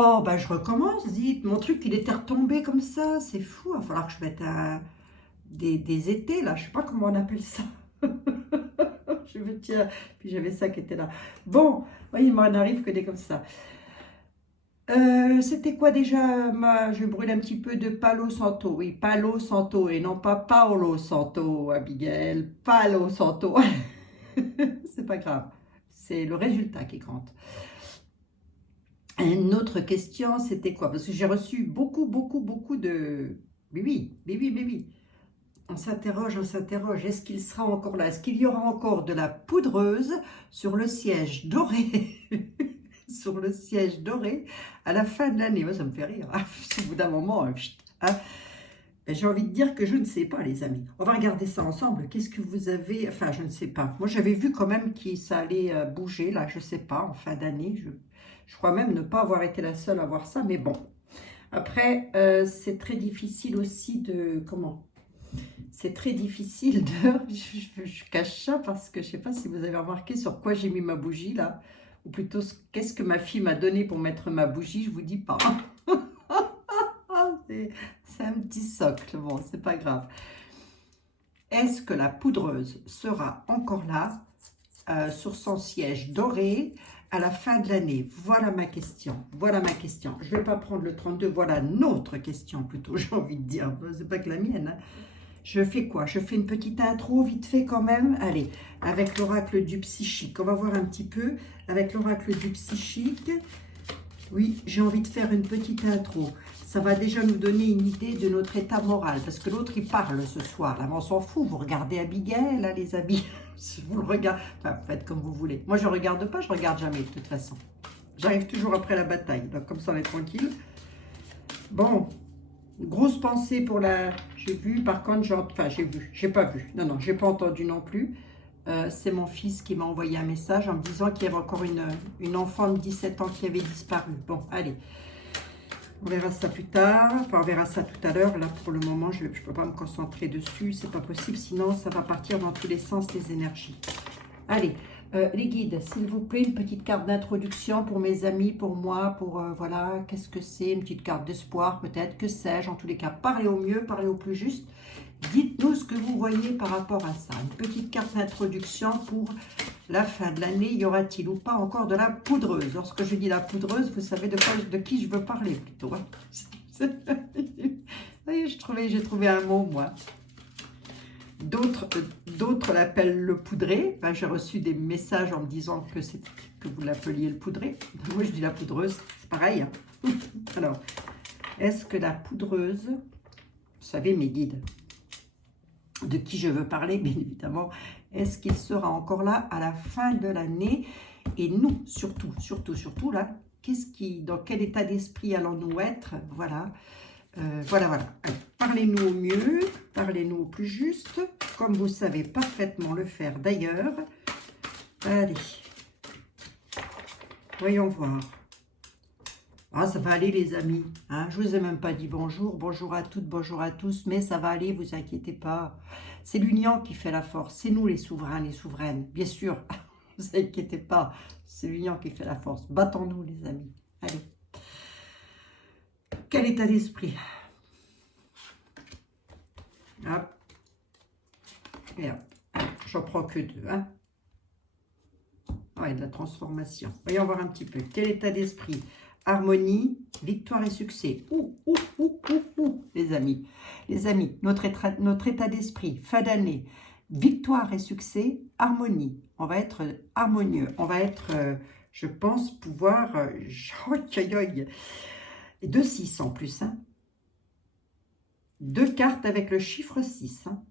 Oh, bah je recommence, dites. Mon truc, il était retombé comme ça. C'est fou. Il va falloir que je mette des étés, là. Je sais pas comment on appelle ça. Je me tiens. Puis j'avais ça qui était là. Bon, oui, il m'en arrive que des comme ça. C'était quoi déjà je brûle un petit peu de Palo Santo. Oui, Palo Santo et non pas Paolo Santo, Abigail. Palo Santo. C'est pas grave. C'est le résultat qui compte. Une autre question, c'était quoi? Parce que j'ai reçu beaucoup de... Mais oui, mais oui, mais oui. On s'interroge, on s'interroge. Est-ce qu'il sera encore là? Est-ce qu'il y aura encore de la poudreuse sur le siège doré? Sur le siège doré à la fin de l'année? Moi, ça me fait rire. Ah, au bout d'un moment, hein. J'ai envie de dire que je ne sais pas, les amis. On va regarder ça ensemble. Qu'est-ce que vous avez... Enfin, je ne sais pas. Moi, j'avais vu quand même que ça allait bouger, là, je ne sais pas, en fin d'année. Je crois même ne pas avoir été la seule à voir ça, mais bon. Après, c'est très difficile aussi de... Comment? C'est très difficile de... Je cache ça parce que je ne sais pas si vous avez remarqué sur quoi j'ai mis ma bougie, là. Ou plutôt, qu'est-ce que ma fille m'a donné pour mettre ma bougie, je vous dis pas. C'est un petit socle, bon, c'est pas grave. Est-ce que la poudreuse sera encore là, sur son siège doré, à la fin de l'année? Voilà ma question, voilà ma question. Je ne vais pas prendre le 32, voilà notre question plutôt, j'ai envie de dire. C'est pas que la mienne, hein. Je fais quoi? Je fais une petite intro vite fait quand même. Allez, avec l'oracle du psychique. On va voir un petit peu avec l'oracle du psychique. Oui, j'ai envie de faire une petite intro. Ça va déjà nous donner une idée de notre état moral. Parce que l'autre, il parle ce soir. Là, mais on s'en fout. Vous regardez Abigail, là, les amis. Si vous le regardez, enfin, faites comme vous voulez. Moi, je ne regarde pas, je ne regarde jamais, de toute façon. J'arrive toujours après la bataille. Donc, comme ça, on est tranquille. Bon, grosse pensée pour la... J'ai vu, par contre, enfin, j'ai vu. J'ai pas vu. Non, non, j'ai pas entendu non plus. C'est mon fils qui m'a envoyé un message en me disant qu'il y avait encore une enfant de 17 ans qui avait disparu. Bon, allez. On verra ça plus tard. Enfin, on verra ça tout à l'heure. Là, pour le moment, je ne peux pas me concentrer dessus. C'est pas possible. Sinon, ça va partir dans tous les sens, les énergies. Allez, les guides, s'il vous plaît, une petite carte d'introduction pour mes amis, pour moi, pour, voilà, qu'est-ce que c'est? Une petite carte d'espoir, peut-être, que sais-je? En tous les cas, parlez au mieux, parlez au plus juste. Dites-nous ce que vous voyez par rapport à ça. Une petite carte d'introduction pour la fin de l'année. Y aura-t-il ou pas encore de la poudreuse? Lorsque je dis la poudreuse, vous savez de qui je veux parler plutôt. Hein. J'ai trouvé un mot, moi. D'autres l'appellent le poudré. Enfin, j'ai reçu des messages en me disant que vous l'appeliez le poudré. Moi, je dis la poudreuse. C'est pareil. Hein. Alors, est-ce que la poudreuse, vous savez, mes guides, de qui je veux parler, bien évidemment, est-ce qu'il sera encore là à la fin de l'année? Et nous, surtout, là, dans quel état d'esprit allons-nous être? Voilà. Voilà. Parlez-nous au mieux, parlez-nous au plus juste, comme vous savez parfaitement le faire d'ailleurs. Allez, voyons voir. Ah, ça va aller les amis, hein, je ne vous ai même pas dit bonjour, bonjour à toutes, bonjour à tous, mais ça va aller, vous inquiétez pas. C'est l'union qui fait la force, c'est nous les souverains, les souveraines, bien sûr, vous inquiétez pas, c'est l'union qui fait la force. Battons-nous les amis, allez. Quel état d'esprit? Hop. Et hop. J'en prends que deux. Hein. Ouais, de la transformation. Voyons voir un petit peu. Quel état d'esprit? Harmonie, victoire et succès. Les amis. Les amis, notre état d'esprit, fin d'année, victoire et succès, harmonie. On va être harmonieux. On va être, je pense, pouvoir... Et 2-6 en plus, hein. 2 cartes avec le chiffre 6. Hein.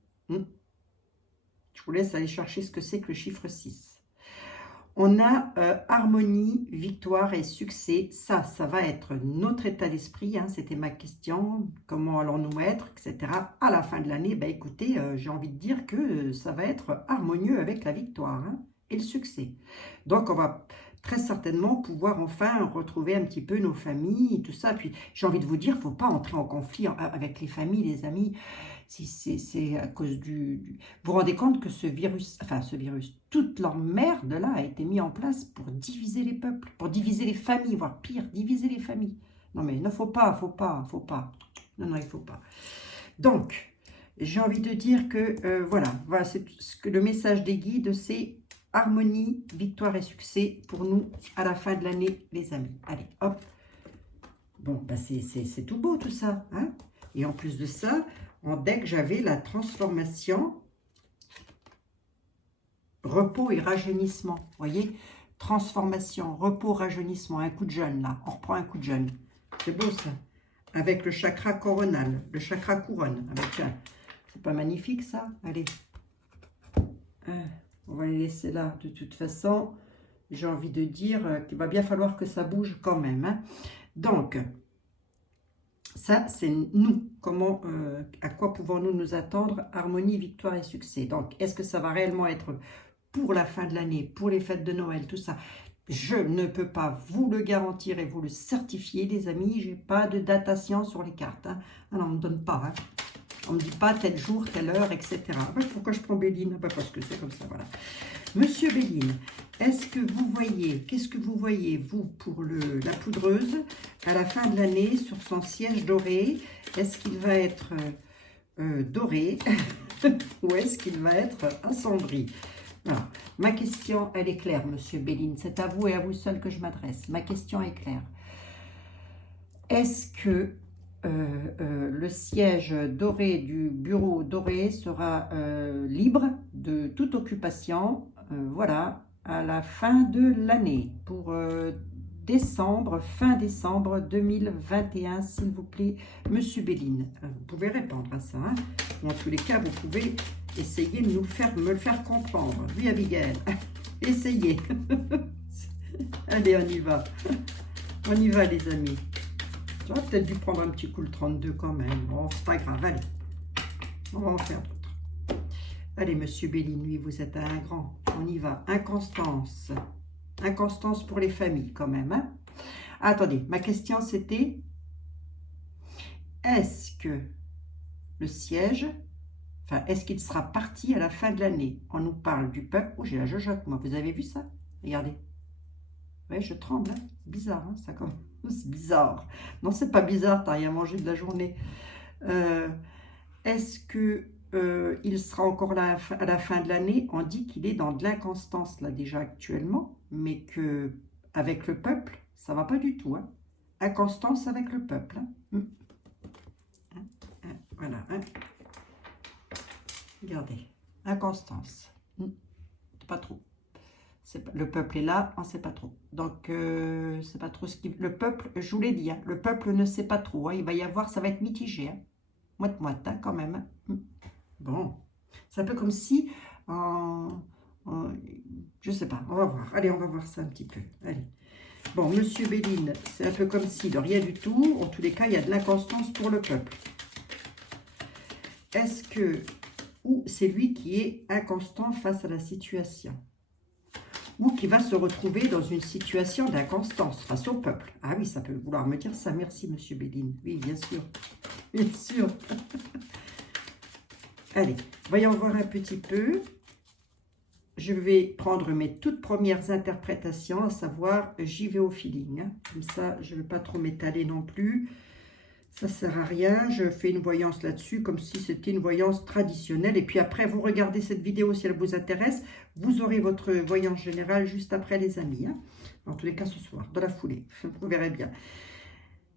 Je vous laisse aller chercher ce que c'est que le chiffre 6. On a harmonie, victoire et succès. Ça va être notre état d'esprit. Hein. C'était ma question. Comment allons-nous être, etc. À la fin de l'année, ben, écoutez, j'ai envie de dire que ça va être harmonieux avec la victoire, hein, et le succès. Donc, on va très certainement pouvoir enfin retrouver un petit peu nos familles, tout ça. Puis j'ai envie de vous dire, il ne faut pas entrer en conflit avec les familles, les amis. Si c'est à cause du... Vous vous rendez compte que ce virus, toute leur merde là a été mis en place pour diviser les peuples, pour diviser les familles, voire pire, diviser les familles. Non mais il ne faut pas, faut pas. Non, il ne faut pas. Donc, j'ai envie de dire que, voilà c'est ce que le message des guides, c'est harmonie, victoire et succès pour nous à la fin de l'année, les amis. Allez, hop. Bon, bah c'est tout beau tout ça, hein. Et en plus de ça, en deck, j'avais la transformation, repos et rajeunissement. Vous voyez, transformation, repos, rajeunissement, un coup de jeûne là. On reprend un coup de jeûne. C'est beau ça. Avec le chakra coronal, le chakra couronne. C'est pas magnifique ça? Allez. On va les laisser là. De toute façon, j'ai envie de dire qu'il va bien falloir que ça bouge quand même, hein. Donc, ça, c'est nous. Comment, à quoi pouvons-nous nous attendre? Harmonie, victoire et succès. Donc, est-ce que ça va réellement être pour la fin de l'année, pour les fêtes de Noël, tout ça? Je ne peux pas vous le garantir et vous le certifier, les amis. Je n'ai pas de datation sur les cartes, hein. Ah non, on ne me donne pas, hein. On ne me dit pas tel jour, telle heure, etc. Pourquoi je prends Béline? Parce que c'est comme ça, voilà. Monsieur Béline, est-ce que vous voyez, qu'est-ce que vous voyez, vous, pour la poudreuse, à la fin de l'année, sur son siège doré? Est-ce qu'il va être doré ou est-ce qu'il va être assombri? Voilà. Ma question, elle est claire, Monsieur Béline. C'est à vous et à vous seul que je m'adresse. Ma question est claire. Est-ce que le siège doré du bureau doré sera libre de toute occupation, voilà, à la fin de l'année, pour décembre, fin décembre 2021, s'il vous plaît, Monsieur Béline. Vous pouvez répondre à ça, hein. En tous les cas, vous pouvez essayer de me le faire comprendre. Oui, Abigail, essayez. Allez, on y va. On y va, les amis. J'aurais peut-être dû prendre un petit coup le 32 quand même. Bon, c'est pas grave, allez. On va en faire d'autres. Allez, Monsieur Béline, lui, vous êtes un grand. On y va. Inconstance. Inconstance pour les familles, quand même, hein. Ah, attendez, ma question, c'était... Est-ce que le siège... Enfin, est-ce qu'il sera parti à la fin de l'année? On nous parle du peuple. Oh, j'ai la jojote, moi. Vous avez vu ça? Regardez. Ouais, je tremble, hein. C'est bizarre, hein, ça comme... C'est bizarre. Non, c'est pas bizarre, t'as rien mangé de la journée. Est-ce que il sera encore là à la fin de l'année? On dit qu'il est dans de l'inconstance, là, déjà actuellement, mais que avec le peuple, ça va pas du tout, hein. Inconstance avec le peuple, hein. Voilà, hein. Regardez, inconstance. Pas trop. Le peuple est là, on ne sait pas trop. Donc, c'est pas trop ce qui... Le peuple, je vous l'ai dit, hein, le peuple ne sait pas trop. Hein, il va y avoir, ça va être mitigé. Hein, moite-moite, hein, quand même. Hein. Bon, c'est un peu comme si... je sais pas, on va voir. Allez, on va voir ça un petit peu. Allez. Bon, Monsieur Béline, c'est un peu comme si de rien du tout. En tous les cas, il y a de l'inconstance pour le peuple. Est-ce que... Ou c'est lui qui est inconstant face à la situation? Ou qui va se retrouver dans une situation d'inconstance face au peuple? Ah oui, ça peut vouloir me dire ça. Merci, Monsieur Béline. Oui, bien sûr. Bien sûr. Allez, voyons voir un petit peu. Je vais prendre mes toutes premières interprétations, à savoir, j'y vais au feeling. Hein. Comme ça, je ne vais pas trop m'étaler non plus. Ça ne sert à rien. Je fais une voyance là-dessus, comme si c'était une voyance traditionnelle. Et puis après, vous regardez cette vidéo si elle vous intéresse. Vous aurez votre voyance générale juste après, les amis. Hein. En tous les cas, ce soir, dans la foulée. Vous verrez bien.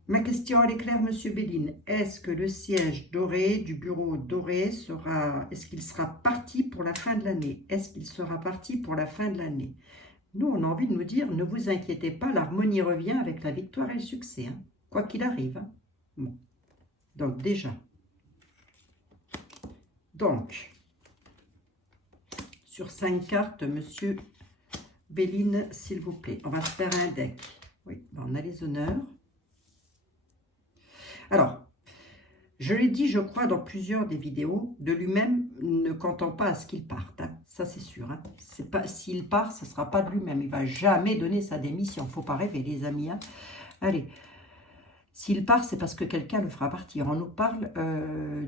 Ma question, elle est claire, Monsieur Béline. Est-ce que le siège doré du bureau doré sera... Est-ce qu'il sera parti pour la fin de l'année? Est-ce qu'il sera parti pour la fin de l'année? Nous, on a envie de nous dire, ne vous inquiétez pas, l'harmonie revient avec la victoire et le succès. Hein. Quoi qu'il arrive. Hein. Bon. Donc, déjà. Donc, sur 5 cartes, Monsieur Béline, s'il vous plaît. On va se faire un deck. Oui, on a les honneurs. Alors, Je l'ai dit, je crois, dans plusieurs des vidéos, de lui-même ne comptant pas à ce qu'il parte. Hein. Ça, c'est sûr. Hein. S'il part, ce ne sera pas de lui-même. Il ne va jamais donner sa démission. Il ne faut pas rêver, les amis. Hein. Allez. S'il part, c'est parce que quelqu'un le fera partir. On nous parle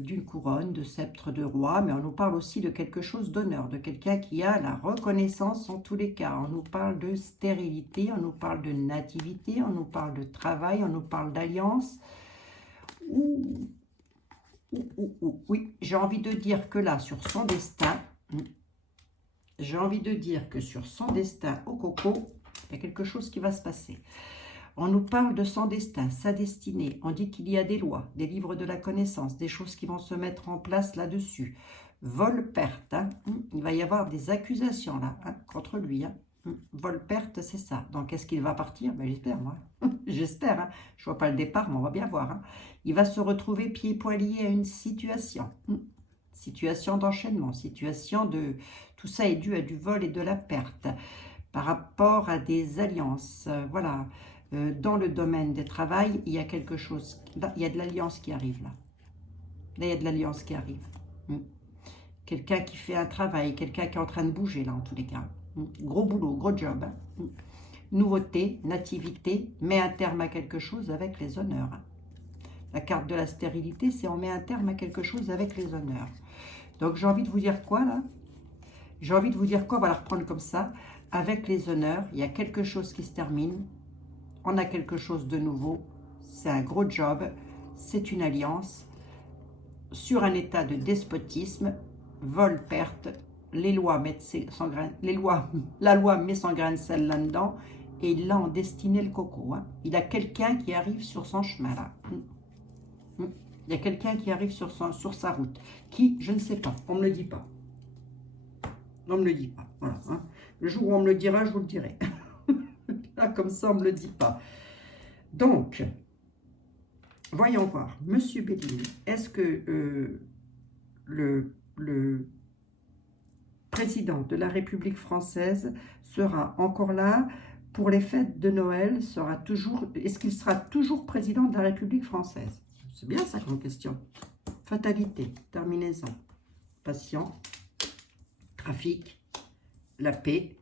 d'une couronne, de sceptre de roi, mais on nous parle aussi de quelque chose d'honneur, de quelqu'un qui a la reconnaissance en tous les cas. On nous parle de stérilité, on nous parle de nativité, on nous parle de travail, on nous parle d'alliance. Oui, j'ai envie de dire que là, sur son destin, j'ai envie de dire que sur son destin au coco, il y a quelque chose qui va se passer. On nous parle de son destin, sa destinée. On dit qu'il y a des lois, des livres de la connaissance, des choses qui vont se mettre en place là-dessus. Vol-perte, hein. Il va y avoir des accusations là, hein, contre lui. Hein. Vol-perte, c'est ça. Donc, est-ce qu'il va partir? Ben, j'espère, moi. J'espère. Hein. Je ne vois pas le départ, mais on va bien voir. Hein. Il va se retrouver pieds et poings liés à une situation. Situation d'enchaînement, situation de... Tout ça est dû à du vol et de la perte. Par rapport à des alliances, voilà. Dans le domaine du travail, il y a quelque chose, là, il y a de l'alliance qui arrive là. Là, il y a de l'alliance qui arrive. Quelqu'un qui fait un travail, quelqu'un qui est en train de bouger là en tous les cas. Gros boulot, gros job. Hein. Nouveauté, nativité, met un terme à quelque chose avec les honneurs. La carte de la stérilité, c'est on met un terme à quelque chose avec les honneurs. Donc j'ai envie de vous dire quoi là? J'ai envie de vous dire quoi? On va la reprendre comme ça. Avec les honneurs, il y a quelque chose qui se termine. On a quelque chose de nouveau, c'est un gros job, c'est une alliance, sur un état de despotisme, vol-perte, les lois mettent son grain, la loi met son grain de sel là-dedans, et il l'a en destiné le coco. Hein. Il a quelqu'un qui arrive sur son chemin là. Il y a quelqu'un qui arrive sur sa route. Qui, je ne sais pas, on ne me le dit pas. On ne me le dit pas, voilà. Hein. Le jour où on me le dira, je vous le dirai. Là, comme ça, on ne me le dit pas. Donc, voyons voir. Monsieur Bellini, est-ce que le président de la République française sera encore là pour les fêtes de Noël? Est-ce qu'il sera toujours président de la République française? C'est bien ça comme question. Fatalité, terminaison, patient, trafic, la paix,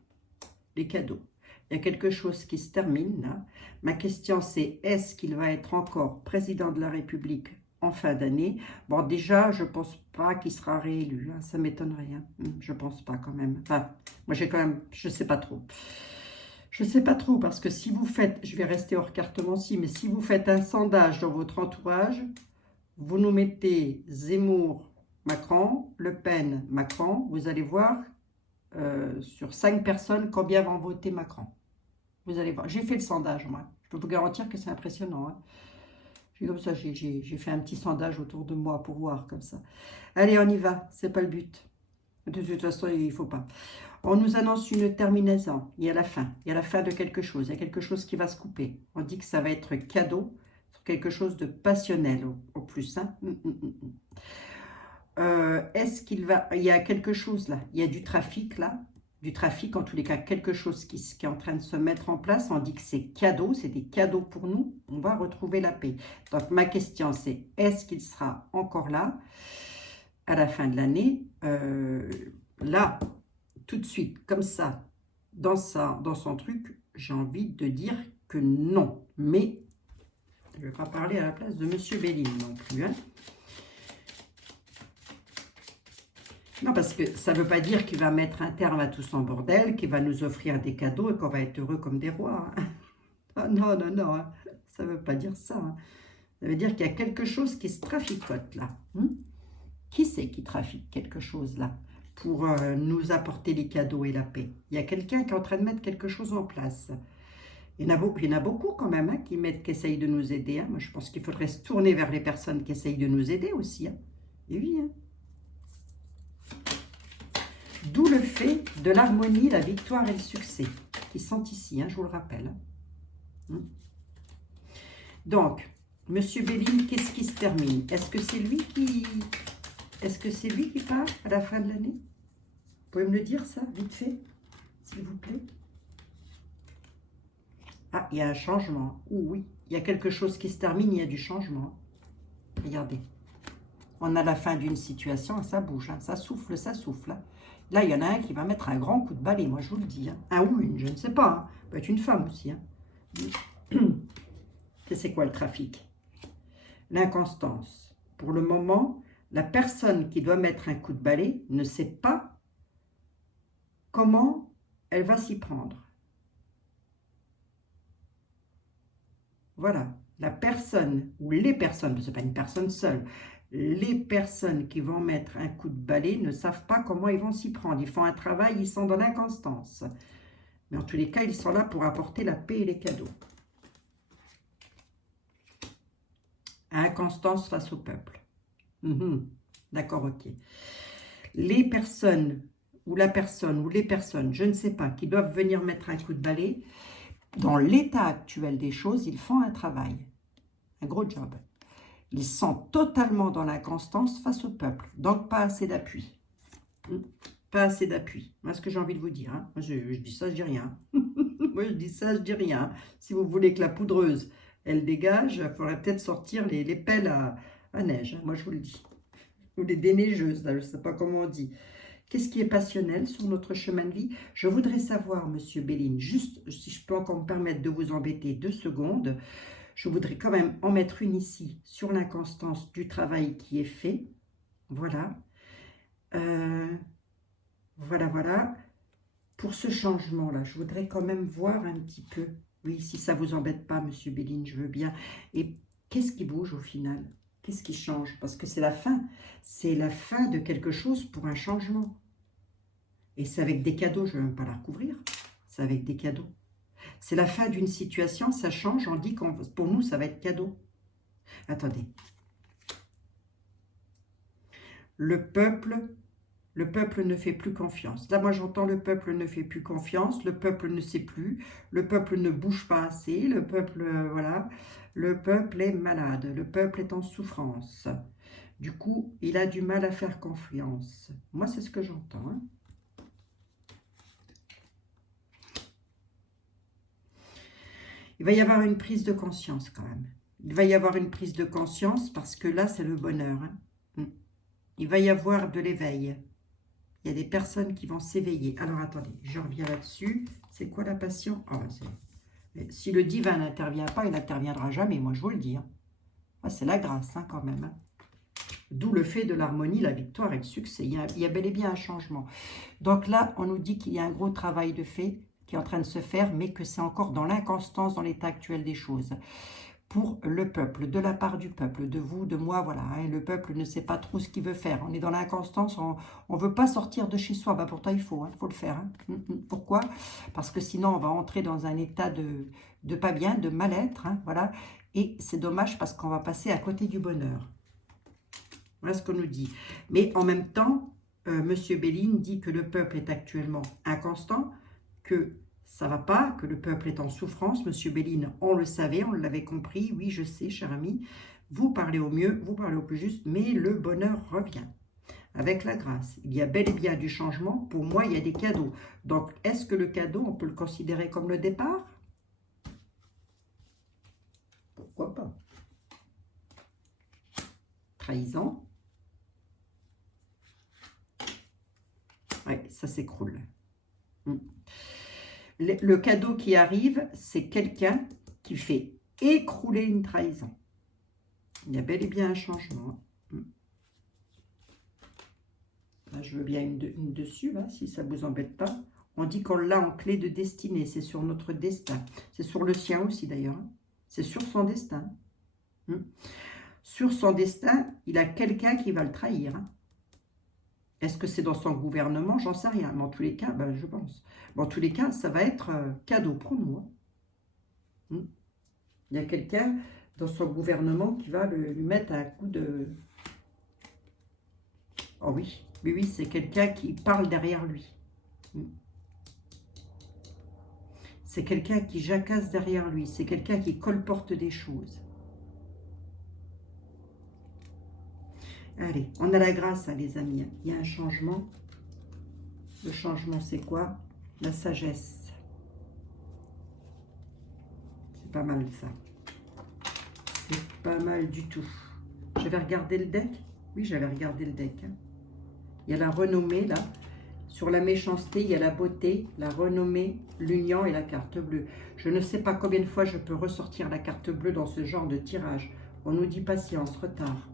les cadeaux. Il y a quelque chose qui se termine là. Ma question c'est, est-ce qu'il va être encore président de la République en fin d'année? Bon, déjà, je ne pense pas qu'il sera réélu. Hein. Ça m'étonnerait. Hein. Je ne pense pas quand même. Enfin, moi j'ai quand même, je ne sais pas trop. Je ne sais pas trop parce que si vous faites, je vais rester hors carte Mancy, mais si vous faites un sondage dans votre entourage, vous nous mettez Zemmour, Macron, Le Pen, Macron, vous allez voir sur 5 personnes combien vont voter Macron. Vous allez voir, j'ai fait le sondage, moi. Je peux vous garantir que c'est impressionnant. Hein. Comme ça, j'ai fait un petit sondage autour de moi pour voir comme ça. Allez, on y va, c'est pas le but. De toute façon, il ne faut pas. On nous annonce une terminaison. Il y a la fin. Il y a la fin de quelque chose. Il y a quelque chose qui va se couper. On dit que ça va être cadeau, quelque chose de passionnel au plus. Hein. Est-ce qu'il va... Il y a quelque chose là. Il y a du trafic là. Du trafic, en tous les cas, quelque chose qui est en train de se mettre en place. On dit que c'est cadeau, c'est des cadeaux pour nous. On va retrouver la paix. Donc, ma question, c'est est-ce qu'il sera encore là à la fin de l'année? Là, tout de suite, comme ça, dans son truc, j'ai envie de dire que non. Mais, je ne vais pas parler à la place de Monsieur Bellini non plus. Hein. Non, parce que ça ne veut pas dire qu'il va mettre un terme à tout son bordel, qu'il va nous offrir des cadeaux et qu'on va être heureux comme des rois. Hein. Ah, non, non, non, hein. Ça ne veut pas dire ça. Hein. Ça veut dire qu'il y a quelque chose qui se traficote là. Qui c'est qui trafique quelque chose là pour nous apporter les cadeaux et la paix? Il y a quelqu'un qui est en train de mettre quelque chose en place. Il y en a beaucoup quand même hein, qui essayent de nous aider. Hein. Moi, je pense qu'il faudrait se tourner vers les personnes qui essayent de nous aider aussi. Hein. Et oui, hein. D'où le fait de l'harmonie, la victoire et le succès qui sont ici, hein, je vous le rappelle. Donc, Monsieur Bellini, qu'est-ce qui se termine? Est-ce que c'est lui qui part à la fin de l'année? Vous pouvez me le dire ça, vite fait, s'il vous plaît? Ah, il y a un changement. Oh, oui, il y a quelque chose qui se termine, il y a du changement. Regardez. On a la fin d'une situation, ça bouge, hein, ça souffle, ça souffle. Hein. Là, il y en a un qui va mettre un grand coup de balai, moi je vous le dis. Hein. Un ou une, je ne sais pas. Hein. Peut être une femme aussi. Hein. C'est quoi le trafic? L'inconstance. Pour le moment, la personne qui doit mettre un coup de balai ne sait pas comment elle va s'y prendre. Voilà. La personne ou les personnes, ce n'est pas une personne seule, les personnes qui vont mettre un coup de balai ne savent pas comment ils vont s'y prendre. Ils font un travail, ils sont dans l'inconstance. Mais en tous les cas, ils sont là pour apporter la paix et les cadeaux. Inconstance face au peuple. D'accord, ok. Les personnes ou la personne ou les personnes, je ne sais pas, qui doivent venir mettre un coup de balai, dans l'état actuel des choses, ils font un travail. Un gros job. Ils sont totalement dans l'inconstance face au peuple. Donc, pas assez d'appui. Pas assez d'appui. Voilà ce que j'ai envie de vous dire. Hein. Moi, je dis ça, je dis rien. Moi, je dis ça, je dis rien. Si vous voulez que la poudreuse, elle dégage, il faudrait peut-être sortir les pelles à neige. Hein. Moi, je vous le dis. Ou les déneigeuses, là, je ne sais pas comment on dit. Qu'est-ce qui est passionnel sur notre chemin de vie? Je voudrais savoir, Monsieur Béline, juste si je peux encore me permettre de vous embêter 2 secondes, je voudrais quand même en mettre une ici, sur l'inconstance du travail qui est fait. Voilà. Voilà. Pour ce changement-là, je voudrais quand même voir un petit peu. Oui, si ça ne vous embête pas, Monsieur Béline, je veux bien. Et qu'est-ce qui bouge au final? Qu'est-ce qui change? Parce que c'est la fin. C'est la fin de quelque chose pour un changement. Et c'est avec des cadeaux, je ne vais même pas la recouvrir. C'est avec des cadeaux. C'est la fin d'une situation, ça change, on dit que pour nous, ça va être cadeau. Attendez. Le peuple ne fait plus confiance. Là, moi, j'entends le peuple ne fait plus confiance, le peuple ne sait plus, le peuple ne bouge pas assez, le peuple, voilà, le peuple est malade, le peuple est en souffrance. Du coup, il a du mal à faire confiance. Moi, c'est ce que j'entends. Hein. Il va y avoir une prise de conscience quand même. Il va y avoir une prise de conscience parce que là, c'est le bonheur. Hein. Il va y avoir de l'éveil. Il y a des personnes qui vont s'éveiller. Alors, attendez, je reviens là-dessus. C'est quoi la passion? Si le divin n'intervient pas, il n'interviendra jamais, moi, je vous le dis. Hein. C'est la grâce, hein, quand même. Hein. D'où le fait de l'harmonie, la victoire et le succès. Il y a bel et bien un changement. Donc là, on nous dit qu'il y a un gros travail de fait qui est en train de se faire, mais que c'est encore dans l'inconstance dans l'état actuel des choses. Pour le peuple, de la part du peuple, de vous, de moi, voilà. Hein, le peuple ne sait pas trop ce qu'il veut faire. On est dans l'inconstance, on ne veut pas sortir de chez soi. Bah, pourtant, il faut le faire. Hein. Pourquoi? Parce que sinon, on va entrer dans un état de pas bien, de mal-être. Hein, voilà. Et c'est dommage parce qu'on va passer à côté du bonheur. Voilà ce qu'on nous dit. Mais en même temps, Monsieur Béline dit que le peuple est actuellement inconstant, que ça ne va pas, que le peuple est en souffrance. Monsieur Béline, on le savait, on l'avait compris. Oui, je sais, cher ami. Vous parlez au mieux, vous parlez au plus juste, mais le bonheur revient. Avec la grâce. Il y a bel et bien du changement. Pour moi, il y a des cadeaux. Donc, est-ce que le cadeau, on peut le considérer comme le départ? Pourquoi pas? Trahison. Oui, ça s'écroule. Le cadeau qui arrive, c'est quelqu'un qui fait écrouler une trahison. Il y a bel et bien un changement. Là, je veux bien une dessus, là, si ça ne vous embête pas. On dit qu'on l'a en clé de destinée. C'est sur notre destin. C'est sur le sien aussi, d'ailleurs. C'est sur son destin. Sur son destin, il a quelqu'un qui va le trahir. Est-ce que c'est dans son gouvernement? J'en sais rien. Mais en tous les cas, ben, je pense. Mais en tous les cas, ça va être cadeau pour nous. Il y a quelqu'un dans son gouvernement qui va lui mettre un coup de... Oh oui, oui, c'est quelqu'un qui parle derrière lui. C'est quelqu'un qui jacasse derrière lui. C'est quelqu'un qui colporte des choses. Allez, on a la grâce, hein, les amis. Il y a un changement. Le changement, c'est quoi? La sagesse. C'est pas mal, ça. C'est pas mal du tout. Je vais regarder le deck. Oui, j'avais regardé le deck. Hein. Il y a la renommée, là. Sur la méchanceté, il y a la beauté, la renommée, l'union et la carte bleue. Je ne sais pas combien de fois je peux ressortir la carte bleue dans ce genre de tirage. On nous dit patience, retard.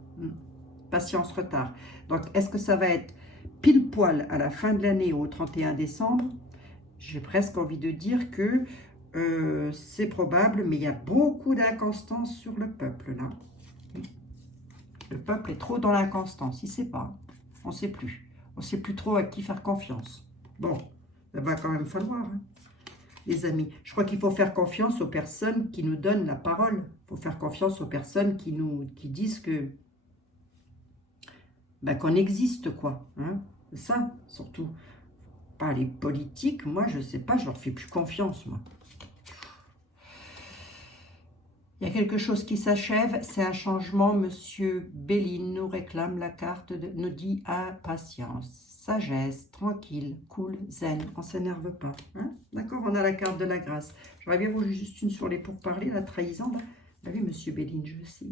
Patience, retard. Donc, est-ce que ça va être pile poil à la fin de l'année au 31 décembre? J'ai presque envie de dire que c'est probable, mais il y a beaucoup d'inconstance sur le peuple, là. Le peuple est trop dans l'inconstance, il ne sait pas. On ne sait plus. On ne sait plus trop à qui faire confiance. Bon, il va quand même falloir, hein, les amis. Je crois qu'il faut faire confiance aux personnes qui nous donnent la parole. Il faut faire confiance aux personnes qui disent que qu'on existe, quoi. Hein. C'est ça, surtout. Pas les politiques, moi, je ne sais pas, je leur fais plus confiance, moi. Il y a quelque chose qui s'achève, c'est un changement. Monsieur Béline nous réclame la carte, nous dit patience, sagesse, tranquille, cool, zen, on ne s'énerve pas. Hein, d'accord, on a la carte de la grâce. J'aurais bien voulu juste une sur les pourparlers, la trahison. Là. Ah oui, monsieur Béline, je sais.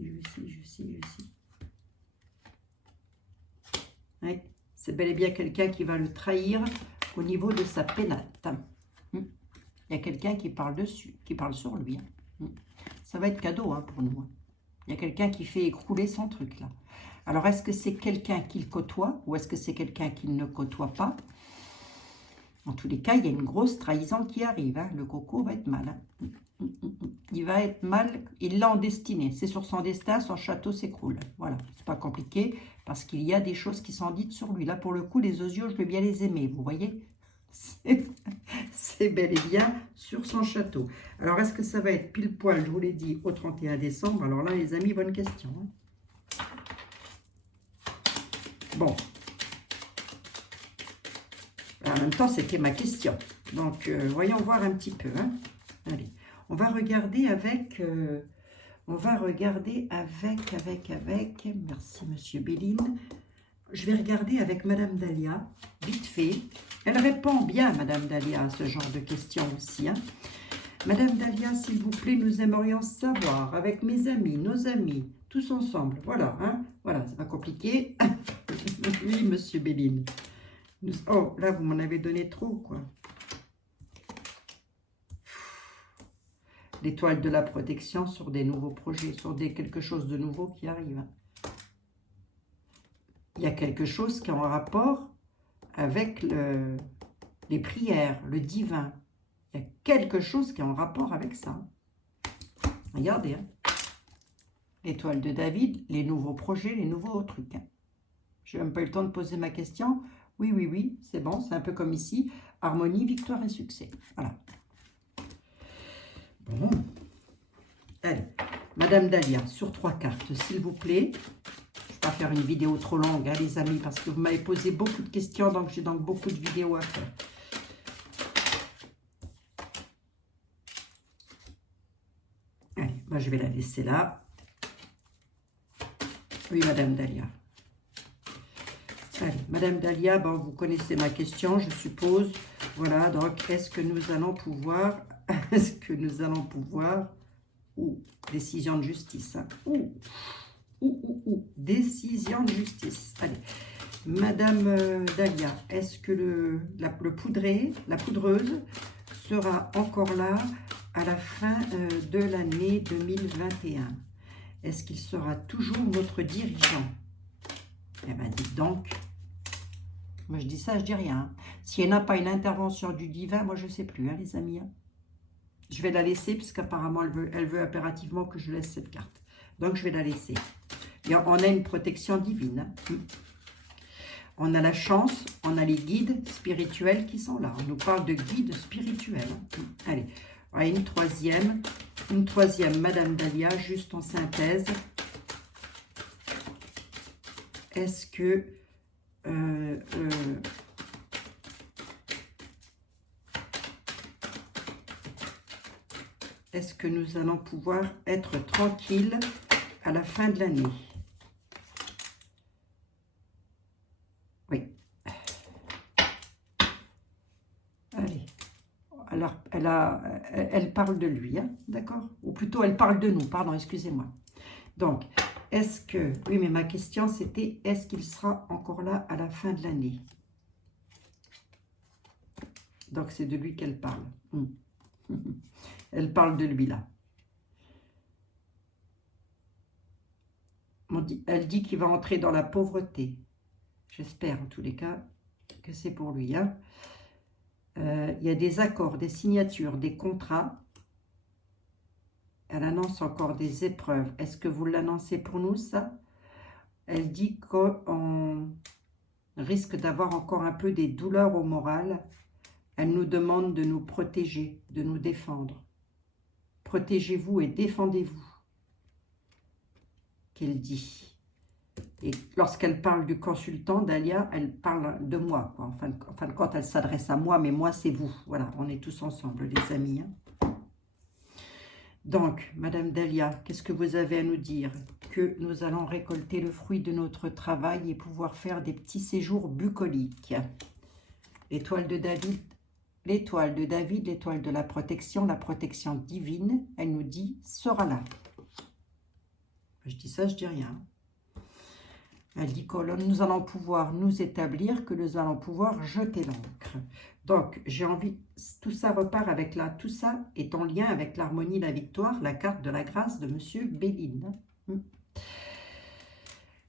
Oui, c'est bel et bien quelqu'un qui va le trahir au niveau de sa pénate. Il y a quelqu'un qui parle dessus, qui parle sur lui. Ça va être cadeau hein, pour nous. Il y a quelqu'un qui fait écrouler son truc là. Alors, est-ce que c'est quelqu'un qu'il côtoie ou est-ce que c'est quelqu'un qu'il ne côtoie pas? En tous les cas, il y a une grosse trahison qui arrive. Hein. Le coco va être mal. Hein. Il va être mal. Il l'a en destinée. C'est sur son destin, son château s'écroule. Voilà, c'est pas compliqué parce qu'il y a des choses qui sont dites sur lui. Là, pour le coup, les osios, je vais bien les aimer. Vous voyez? C'est bel et bien sur son château. Alors, est-ce que ça va être pile poil, je vous l'ai dit, au 31 décembre? Alors là, les amis, bonne question. Hein. Bon. En même temps, c'était ma question. Donc, voyons voir un petit peu. Hein. Allez, on va regarder avec... Merci, monsieur Béline. Je vais regarder avec Madame Dahlia, vite fait. Elle répond bien, Madame Dahlia, à ce genre de questions aussi. Hein. Madame Dahlia, s'il vous plaît, nous aimerions savoir, avec mes amis, nos amis, tous ensemble. Voilà, hein. Voilà, c'est pas compliqué. Oui, monsieur Béline. Oh, là, vous m'en avez donné trop, quoi. L'étoile de la protection sur des nouveaux projets, sur quelque chose de nouveau qui arrive. Il y a quelque chose qui est en rapport avec les prières, le divin. Il y a quelque chose qui est en rapport avec ça. Regardez. Hein. L'étoile de David, les nouveaux projets, les nouveaux trucs. Hein. Je n'ai même pas eu le temps de poser ma question. Oui, c'est bon, c'est un peu comme ici. Harmonie, victoire et succès. Voilà. Bon. Allez, Madame Dahlia, sur 3 cartes, s'il vous plaît. Je ne vais pas faire une vidéo trop longue, hein, les amis, parce que vous m'avez posé beaucoup de questions, donc j'ai donc beaucoup de vidéos à faire. Allez, moi je vais la laisser là. Oui, Madame Dahlia. Allez, Madame Dahlia, bon, vous connaissez ma question, je suppose. Voilà, donc, est-ce que nous allons pouvoir... Ouh, décision de justice. Hein. Décision de justice. Allez, Madame Dahlia, est-ce que la poudreuse sera encore là à la fin de l'année 2021? Est-ce qu'il sera toujours notre dirigeant? Eh bien, dites donc. Moi, je dis ça, je dis rien. Hein. Si elle n'a pas une intervention du divin, moi, je ne sais plus, hein, les amis. Hein. Je vais la laisser, puisqu'apparemment, elle veut impérativement que je laisse cette carte. Donc, je vais la laisser. Et on a une protection divine. Hein. On a la chance, on a les guides spirituels qui sont là. On nous parle de guides spirituels. Hein. Allez, voilà, une troisième, Madame Dahlia, juste en synthèse. Est-ce que... est-ce que nous allons pouvoir être tranquilles à la fin de l'année? Oui. Allez. Alors, elle parle de lui, hein, d'accord? Ou plutôt, elle parle de nous, pardon, excusez-moi. Donc, Est-ce que... Oui, mais ma question, c'était, est-ce qu'il sera encore là à la fin de l'année? Donc, c'est de lui qu'elle parle. Elle parle de lui, là. Elle dit qu'il va entrer dans la pauvreté. J'espère, en tous les cas, que c'est pour lui. Hein. Il y a des accords, des signatures, des contrats. Elle annonce encore des épreuves. Est-ce que vous l'annoncez pour nous, ça? Elle dit qu'on risque d'avoir encore un peu des douleurs au moral. Elle nous demande de nous protéger, de nous défendre. Protégez-vous et défendez-vous, qu'elle dit. Et lorsqu'elle parle du consultant, Dahlia, elle parle de moi. Quoi. En fin de compte, elle s'adresse à moi, mais moi, c'est vous. Voilà, on est tous ensemble, les amis. Hein. Donc, Madame Dahlia, qu'est-ce que vous avez à nous dire? Que nous allons récolter le fruit de notre travail et pouvoir faire des petits séjours bucoliques. L'étoile de David, l'étoile de la protection divine, elle nous dit, sera là. Je dis ça, je dis rien. Elle dit que nous allons pouvoir nous établir, que nous allons pouvoir jeter l'encre. Donc, j'ai envie, tout ça repart avec là, tout ça est en lien avec l'harmonie, la victoire, la carte de la grâce de Monsieur Béline.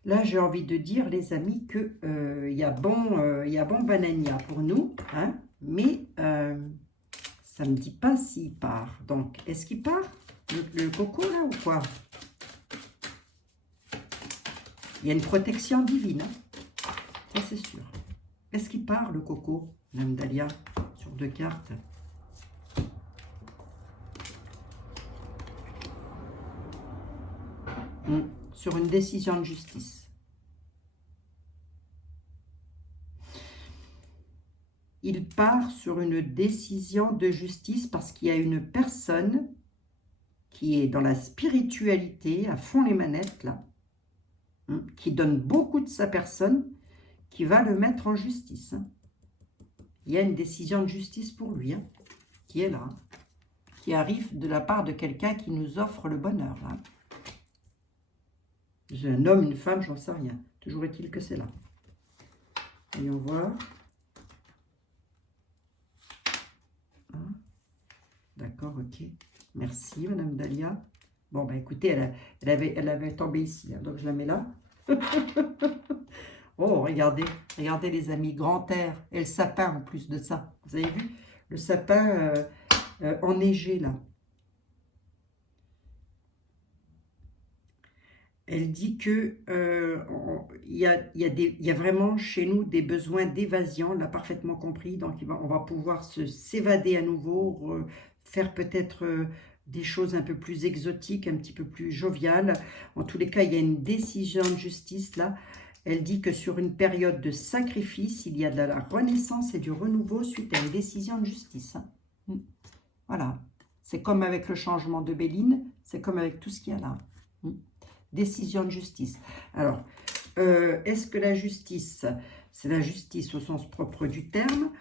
Là, j'ai envie de dire, les amis, que y a bon banania pour nous, hein, mais ça ne me dit pas s'il part. Donc, est-ce qu'il part, le coco, là, ou quoi? Il y a une protection divine, hein. Ça c'est sûr. Est-ce qu'il part, le coco, Madame Dahlia, sur 2 cartes? Sur une décision de justice. Il part sur une décision de justice parce qu'il y a une personne qui est dans la spiritualité, à fond les manettes, là, qui donne beaucoup de sa personne, qui va le mettre en justice. Hein. Il y a une décision de justice pour lui, hein, qui est là, hein, qui arrive de la part de quelqu'un qui nous offre le bonheur. Là. C'est un homme, une femme, j'en sais rien. Toujours est-il que c'est là. Voyons voir. Ah, d'accord, ok. Merci, Madame Dahlia. Bon, bah écoutez, elle avait tombé ici, hein, donc je la mets là. Oh, regardez les amis, grand air. Et le sapin en plus de ça. Vous avez vu? Le sapin enneigé là. Elle dit que il y a vraiment chez nous des besoins d'évasion, elle l'a parfaitement compris. Donc on va pouvoir s'évader à nouveau, faire peut-être des choses un peu plus exotiques, un petit peu plus joviales. En tous les cas, il y a une décision de justice là. Elle dit que sur une période de sacrifice, il y a de la renaissance et du renouveau suite à une décision de justice. Hein. Voilà. C'est comme avec le changement de Béline, c'est comme avec tout ce qu'il y a là. Décision de justice. Alors, est-ce que la justice, c'est la justice au sens propre du terme?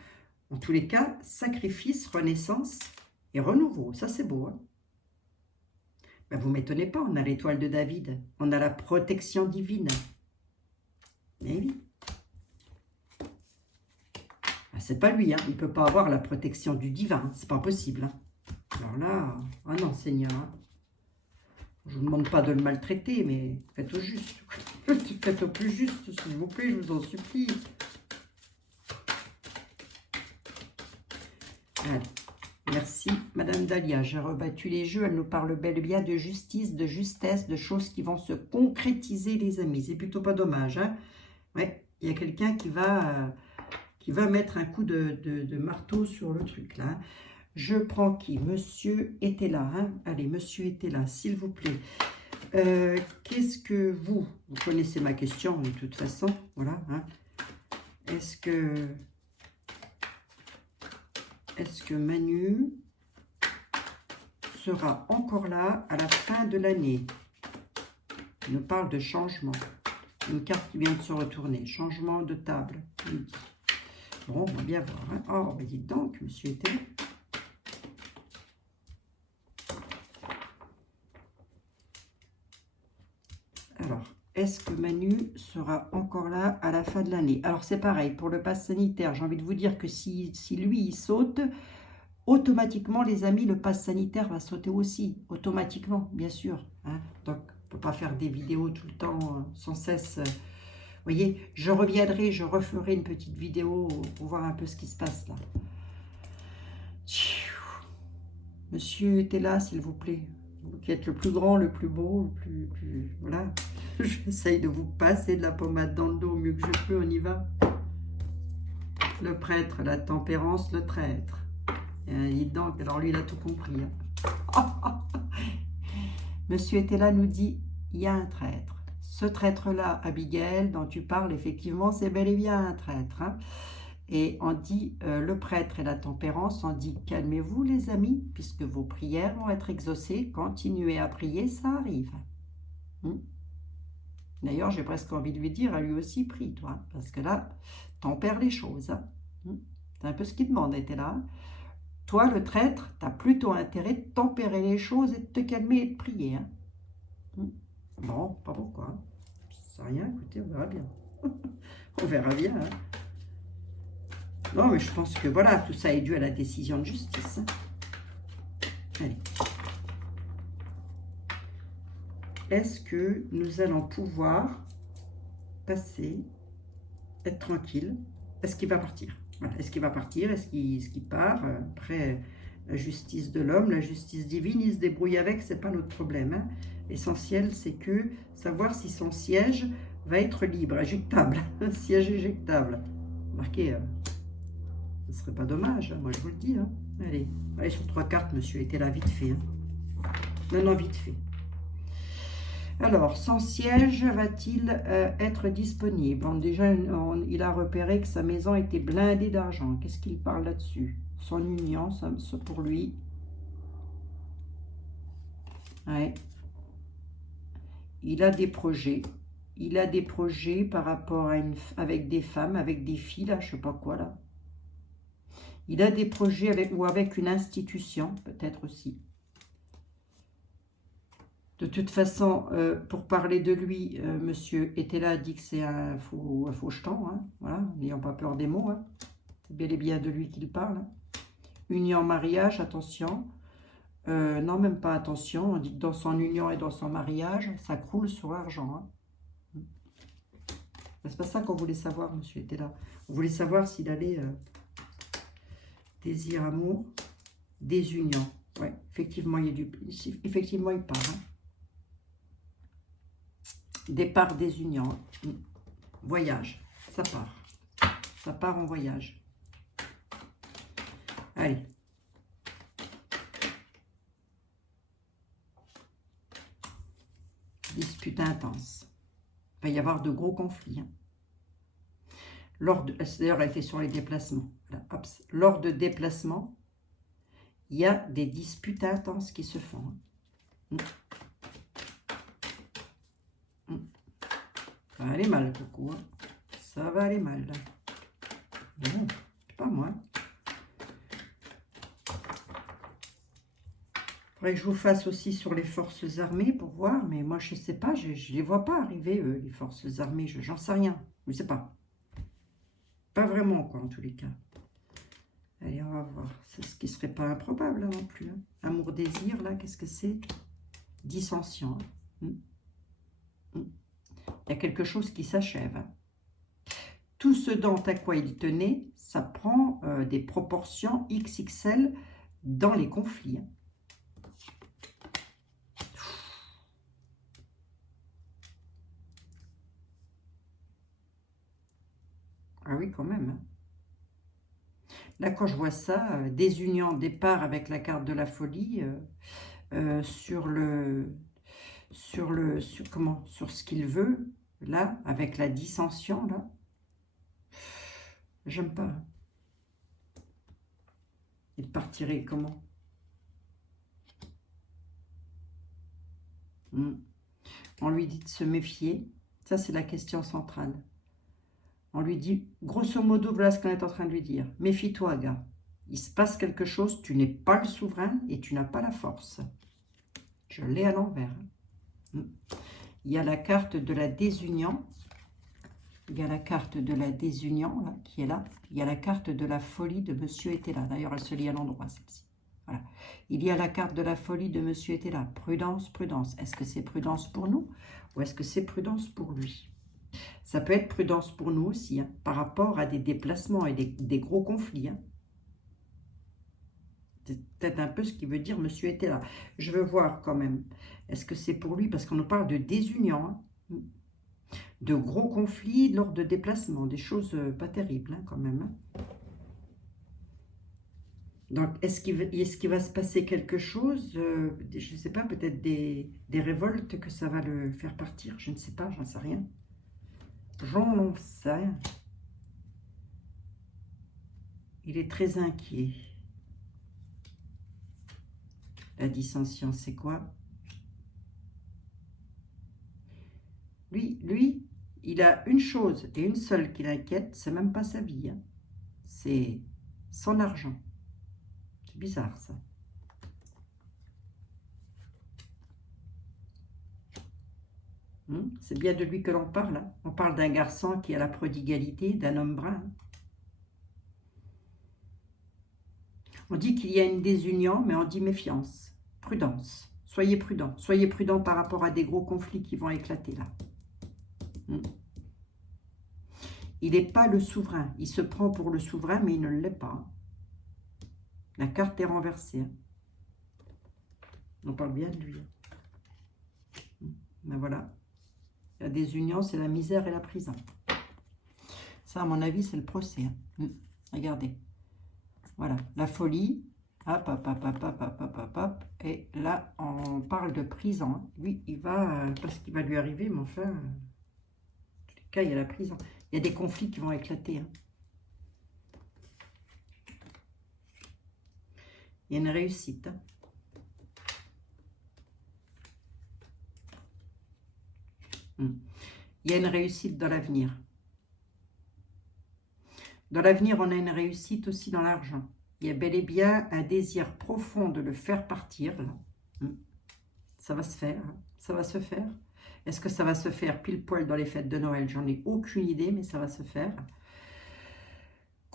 En tous les cas, sacrifice, renaissance et renouveau. Ça, c'est beau. Hein? Ben, vous ne m'étonnez pas, on a l'étoile de David. On a la protection divine. Mais oui. Ben, c'est pas lui, hein. Il ne peut pas avoir la protection du divin. C'est pas possible. Hein. Alors là, ah non, Seigneur. Hein. Je ne vous demande pas de le maltraiter, mais faites au juste. Faites au plus juste, s'il vous plaît, je vous en supplie. Allez, merci, Madame Dahlia. J'ai rebattu les jeux. Elle nous parle bel et bien de justice, de justesse, de choses qui vont se concrétiser, les amis. C'est plutôt pas dommage. Hein? Ouais, il y a quelqu'un qui va mettre un coup de marteau sur le truc, là. Hein? Je prends qui? Monsieur était là. Hein? Allez, monsieur était là, s'il vous plaît. Qu'est-ce que vous connaissez ma question, de toute façon. Voilà. Hein? Est-ce que Manu sera encore là à la fin de l'année? Il nous parle de changement. Une carte qui vient de se retourner. Changement de table. Bon, on va bien voir. Hein? Oh, mais dites donc, monsieur était là. Alors, est-ce que Manu sera encore là à la fin de l'année? Alors, c'est pareil, pour le pass sanitaire, j'ai envie de vous dire que si lui, il saute, automatiquement, les amis, le pass sanitaire va sauter aussi. Automatiquement, bien sûr. Hein. Donc, on ne peut pas faire des vidéos tout le temps, sans cesse. Vous voyez, je reviendrai, je referai une petite vidéo pour voir un peu ce qui se passe là. Monsieur était là, s'il vous plaît. Vous qui êtes le plus grand, le plus beau, le plus... Voilà. J'essaye de vous passer de la pommade dans le dos au mieux que je peux, on y va. Le prêtre, la tempérance, le traître. Donc, alors lui, il a tout compris. Hein. Monsieur était là, nous dit, il y a un traître. Ce traître-là, Abigail, dont tu parles, effectivement, c'est bel et bien un traître. Hein. Et on dit, le prêtre et la tempérance, on dit, calmez-vous les amis, puisque vos prières vont être exaucées, continuez à prier, ça arrive. D'ailleurs, j'ai presque envie de lui dire, à lui aussi, prie, toi, parce que là, tempère les choses. Hein. C'est un peu ce qu'il demande, était là. Toi, le traître, tu as plutôt intérêt de tempérer les choses et de te calmer et de prier. Hein. Bon, pas pourquoi. Ça sert à rien, écoutez, on verra bien. On verra bien. Hein. Non, mais je pense que voilà, tout ça est dû à la décision de justice. Hein. Allez. Est-ce que nous allons pouvoir passer, être tranquille? Est-ce qu'il va partir? Voilà. Est-ce qu'il va partir? Est-ce qu'il part? Après, la justice de l'homme, la justice divine, il se débrouille avec, c'est pas notre problème. Hein. L'essentiel, c'est que savoir si son siège va être libre, éjectable, un siège éjectable. Remarquez, ce serait pas dommage, hein, moi je vous le dis. Hein. Allez, sur 3 cartes, monsieur était là, vite fait. Hein. Non, vite fait. Alors, son siège va-t-il être disponible? Bon, déjà, il a repéré que sa maison était blindée d'argent. Qu'est-ce qu'il parle là-dessus? Son union, ça pour lui. Ouais. Il a des projets. Il a des projets par rapport à avec des femmes, avec des filles, là, je sais pas quoi, là. Il a des projets avec une institution, peut-être aussi. De toute façon, pour parler de lui, monsieur était là, dit que c'est un faux jeton, hein, voilà, n'ayant pas peur des mots, hein. C'est bel et bien de lui qu'il parle. Hein. Union, mariage, attention. Non, même pas attention, on dit que dans son union et dans son mariage, ça croule sur l'argent. Hein. C'est pas ça qu'on voulait savoir, monsieur était là. On voulait savoir s'il allait désir, amour, désunion. Ouais, effectivement, effectivement, il part. Hein. Départ des unions. Voyage. Ça part. Ça part en voyage. Allez. Dispute intense. Il va y avoir de gros conflits. Hein. D'ailleurs, elle était sur les déplacements. Lors de déplacements, il y a des disputes intenses qui se font. Hein. Ça va aller mal, coucou. Hein. Ça va aller mal. Bon, c'est pas moi. Faudrait que je vous fasse aussi sur les forces armées pour voir, mais moi je sais pas, je les vois pas arriver, les forces armées, j'en sais rien, je sais pas. Pas vraiment, quoi, en tous les cas. Allez, on va voir. C'est ce qui serait pas improbable, là, non plus. Hein. Amour-désir, là, qu'est-ce que c'est? Dissension. Hein. Il y a quelque chose qui s'achève. Hein. Tout ce dont à quoi il tenait, ça prend des proportions XXL dans les conflits. Hein. Ah oui, quand même. Hein. Là, quand je vois ça, désunion, départ avec la carte de la folie, sur ce qu'il veut, là, avec la dissension, là, j'aime pas. Il partirait comment? On lui dit de se méfier. Ça, c'est la question centrale. On lui dit, grosso modo, voilà ce qu'on est en train de lui dire. Méfie-toi, gars. Il se passe quelque chose, tu n'es pas le souverain et tu n'as pas la force. Je l'ai à l'envers. il y a la carte de la désunion. Il y a la carte de la désunion là, qui est là. Il y a la carte de la folie de Monsieur était là. D'ailleurs, elle se lit à l'endroit, celle-ci. Voilà. Il y a la carte de la folie de Monsieur était là. Prudence, prudence. Est-ce que c'est prudence pour nous ou est-ce que c'est prudence pour lui? Ça peut être prudence pour nous aussi, hein, par rapport à des déplacements et des gros conflits. Hein. C'est peut-être un peu ce qui veut dire Monsieur était là. Je veux voir quand même. Est-ce que c'est pour lui? Parce qu'on nous parle de désunion, hein, de gros conflits lors de déplacements, des choses pas terribles hein, quand même. Hein. Donc, est-ce qu'il va se passer quelque chose, je ne sais pas, peut-être des révoltes que ça va le faire partir, je ne sais pas, j'en sais rien. J'en sais rien. Il est très inquiet. La dissension, c'est quoi? Lui, il a une chose et une seule qui l'inquiète, c'est même pas sa vie, hein. C'est son argent. C'est bizarre, ça. C'est bien de lui que l'on parle. Hein. On parle d'un garçon qui a la prodigalité, d'un homme brun. On dit qu'il y a une désunion, mais on dit méfiance, prudence. Soyez prudents. Soyez prudents par rapport à des gros conflits qui vont éclater là. Il n'est pas le souverain. Il se prend pour le souverain, mais il ne l'est pas. La carte est renversée. On parle bien de lui. Ben voilà. La désunion, c'est la misère et la prison. Ça, à mon avis, c'est le procès. Regardez. Voilà. La folie. Hop, hop, hop, hop, hop, hop, hop, hop, hop. Et là, on parle de prison. Lui, il va... parce qu'il va lui arriver, mais enfin... en tous les cas, il y a la prison. Il y a des conflits qui vont éclater. Hein. Il y a une réussite. Hein. Il y a une réussite dans l'avenir. Dans l'avenir, on a une réussite aussi dans l'argent. Il y a bel et bien un désir profond de le faire partir. Là. Ça va se faire. Hein. Ça va se faire. Est-ce que ça va se faire pile poil dans les fêtes de Noël? J'en ai aucune idée, mais ça va se faire.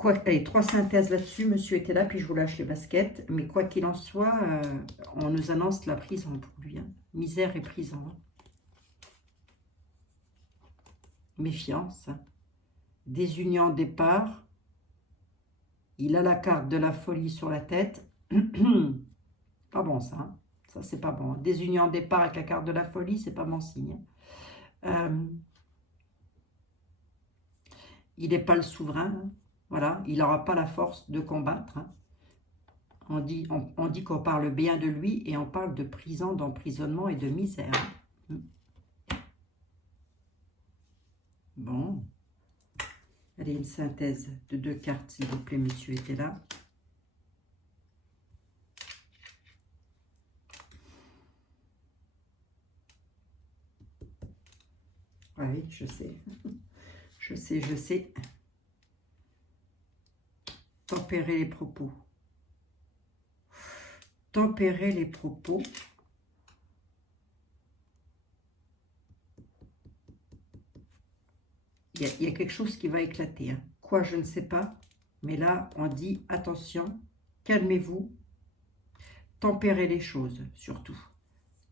Allez, 3 synthèses là-dessus. Monsieur était là, puis je vous lâche les baskets. Mais quoi qu'il en soit, on nous annonce la prison pour lui. Hein. Misère et prison. Hein. Méfiance. Hein. Désunion départ. Il a la carte de la folie sur la tête. Pas bon ça. Hein. Ça, c'est pas bon. Désunion départ avec la carte de la folie, c'est pas bon signe. Il n'est pas le souverain. Hein. Voilà. Il n'aura pas la force de combattre. Hein. On dit qu'on parle bien de lui et on parle de prison, d'emprisonnement et de misère. Hein. Bon. Allez, une synthèse de 2 cartes, s'il vous plaît, monsieur était là. Oui, je sais. Je sais. Tempérer les propos. Tempérer les propos. Il y a quelque chose qui va éclater. Hein. Quoi, je ne sais pas. Mais là, on dit, attention, calmez-vous. Tempérez les choses, surtout.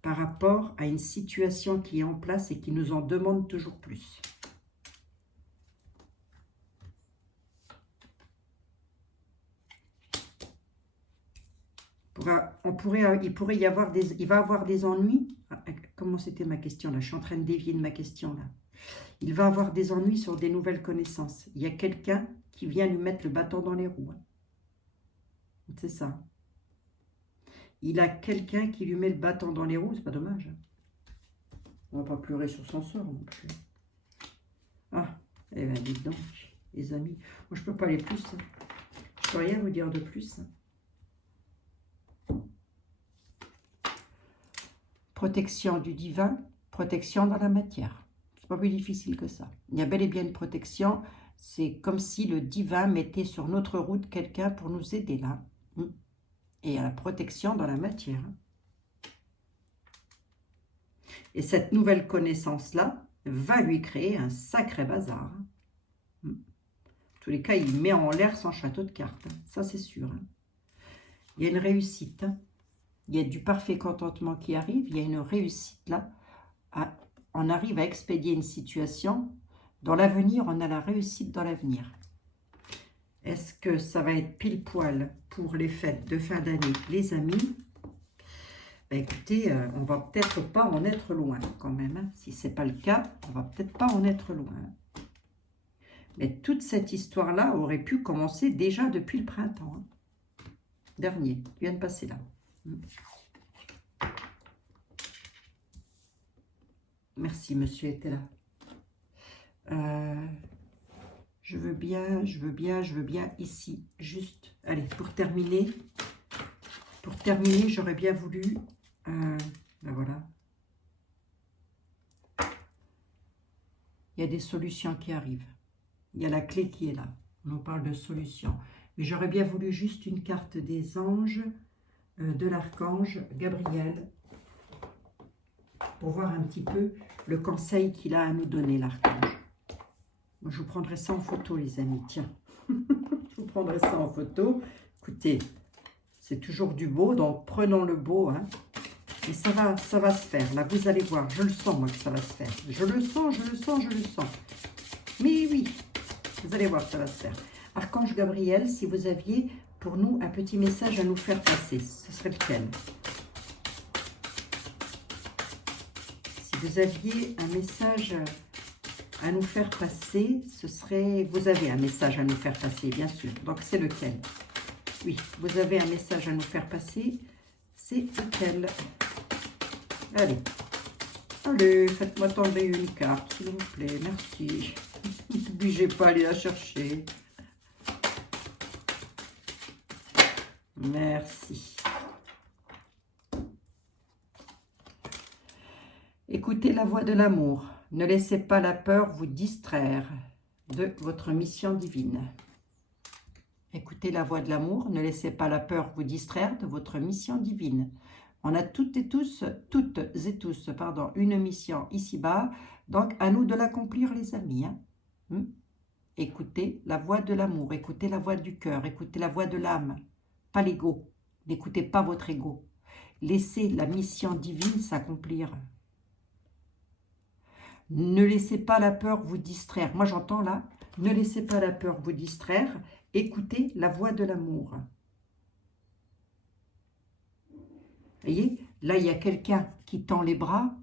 Par rapport à une situation qui est en place et qui nous en demande toujours plus. Il pourrait y avoir il va avoir des ennuis. Comment c'était ma question là? Je suis en train de dévier de ma question là. Il va avoir des ennuis sur des nouvelles connaissances. Il y a quelqu'un qui vient lui mettre le bâton dans les roues. C'est ça. Il a quelqu'un qui lui met le bâton dans les roues. C'est pas dommage. On va pas pleurer sur son sort non plus. Ah, eh bien dites donc, les amis. Moi, je peux pas aller plus. Hein. Je peux rien vous dire de plus. Protection du divin, protection dans la matière. C'est pas plus difficile que ça. Il y a bel et bien une protection. C'est comme si le divin mettait sur notre route quelqu'un pour nous aider là. Et il y a la protection dans la matière. Et cette nouvelle connaissance-là va lui créer un sacré bazar. En tous les cas, il met en l'air son château de cartes. Ça, c'est sûr. Il y a une réussite. Il y a du parfait contentement qui arrive. Il y a une réussite là. On arrive à expédier une situation. Dans l'avenir, on a la réussite dans l'avenir. Est-ce que ça va être pile poil pour les fêtes de fin d'année, les amis? Ben écoutez, on va peut-être pas en être loin quand même. Hein. Si ce n'est pas le cas, on va peut-être pas en être loin. Mais toute cette histoire-là aurait pu commencer déjà depuis le printemps. Hein. Dernier, qui vient de passer là. Merci, monsieur était là. Je veux bien ici. Juste, allez, pour terminer, j'aurais bien voulu... ben voilà. Il y a des solutions qui arrivent. Il y a la clé qui est là. On en parle de solutions. Mais j'aurais bien voulu juste une carte des anges, de l'archange Gabriel, pour voir un petit peu le conseil qu'il a à nous donner, l'archange. Moi, je vous prendrai ça en photo, les amis. Tiens, je vous prendrai ça en photo. Écoutez, c'est toujours du beau, donc prenons le beau. Hein. Et ça va se faire. Là, vous allez voir, je le sens, moi, que ça va se faire. Je le sens. Mais oui, vous allez voir, ça va se faire. Archange Gabriel, si vous aviez pour nous un petit message à nous faire passer, ce serait lequel? Si vous aviez un message à nous faire passer, ce serait... Vous avez un message à nous faire passer, bien sûr. Donc, c'est lequel? Oui, vous avez un message à nous faire passer. C'est lequel? Allez. Allez, faites-moi tomber une carte, s'il vous plaît. Merci. N'obligez pas à aller la chercher. Merci. Écoutez la voix de l'amour. Ne laissez pas la peur vous distraire de votre mission divine. Écoutez la voix de l'amour. Ne laissez pas la peur vous distraire de votre mission divine. On a toutes et tous, une mission ici-bas. Donc, à nous de l'accomplir, les amis. Hein. Écoutez la voix de l'amour. Écoutez la voix du cœur. Écoutez la voix de l'âme. Pas l'ego. N'écoutez pas votre ego. Laissez la mission divine s'accomplir. Ne laissez pas la peur vous distraire. Moi, j'entends là, ne laissez pas la peur vous distraire. Écoutez la voix de l'amour. Vous voyez, là, il y a quelqu'un qui tend les bras,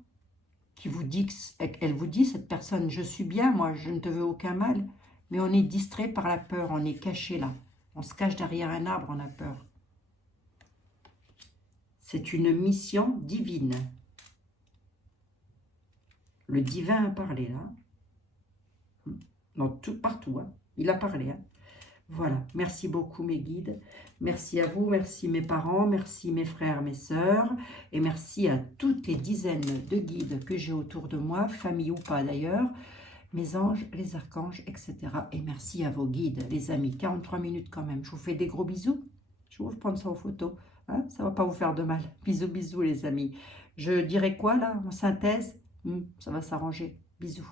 qui vous dit, elle vous dit, cette personne, je suis bien, moi, je ne te veux aucun mal. Mais on est distrait par la peur, on est caché là. On se cache derrière un arbre, on a peur. C'est une mission divine. Le divin a parlé là. Non, partout. Hein. Il a parlé. Hein. Voilà. Merci beaucoup mes guides. Merci à vous. Merci mes parents. Merci mes frères, mes sœurs. Et merci à toutes les dizaines de guides que j'ai autour de moi, famille ou pas d'ailleurs. Mes anges, les archanges, etc. Et merci à vos guides, les amis. 43 minutes quand même. Je vous fais des gros bisous. Je vais vous prendre ça en photo. Hein, ça ne va pas vous faire de mal. Bisous, bisous les amis. Je dirais quoi là en synthèse? Ça va s'arranger. Bisous.